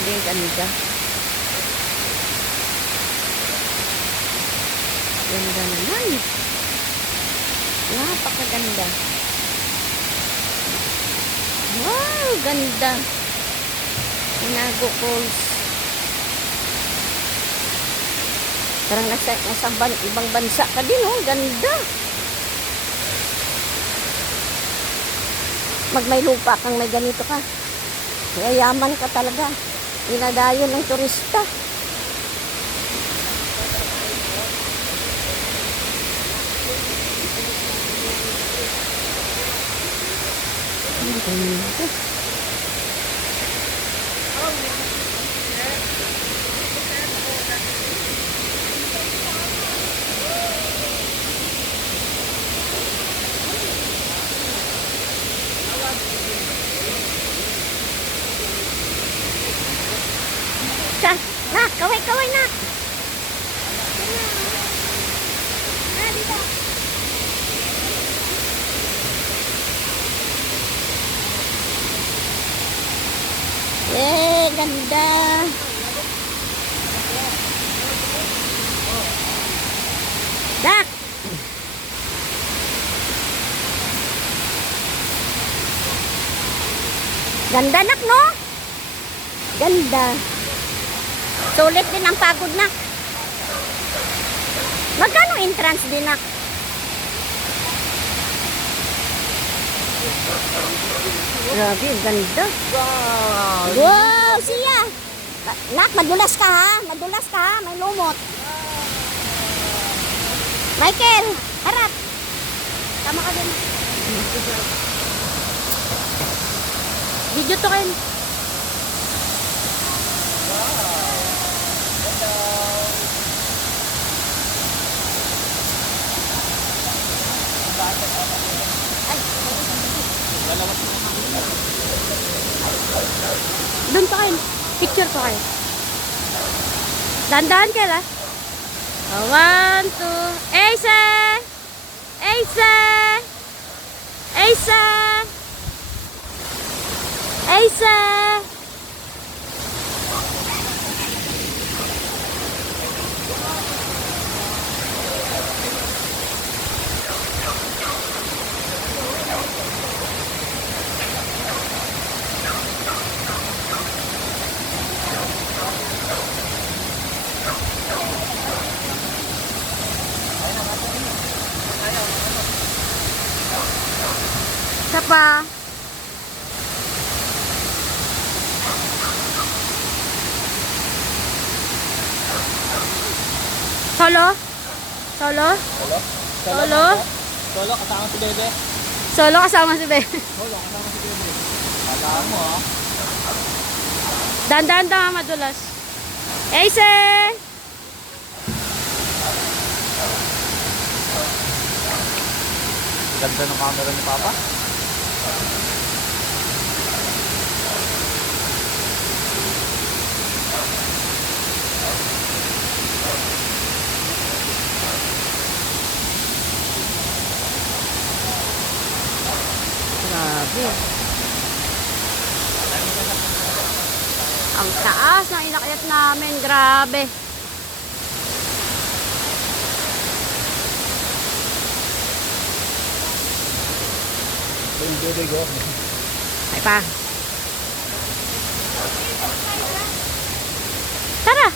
Grabe, ganda. Ganda naman. Napakaganda. Wow, ganda. Inago Falls. Parang nasa ibang bansa ka din, oh. Ganda. May lupa kang may ganito ka. Yayaman ka talaga. Dinadayo ng turista. Ang ganda. Nak, kaway-kaway, nak. Dito. Ganda. Dak. Ganda, nak, no? Ganda. Sulit din ang pagod, nak. Magkano entrance din, nak? Grabe, ganda. Wow! Wow, siya. Nak, madulas ka, ha? Madulas ka, ha? May lumot. Michael, harap. Tama ka din. Video to kayo. Doon pa kayo. Picture pa kayo. Dandahan kayo lah. 1, 2. Asa! Asa! Asa! Asa! Siapa? Solo? Solo? Solo? Solo kasama si Bebe. Solo kasama si Bebe. Solo kasama si Bebe. Alam mo, ah. Dandan ka madulas. Ace! Ganda ng camera ni Papa. Grabe. Ang taas ng inakyat namin. Grabe. Yung Bebe go. Ay pa. Tara.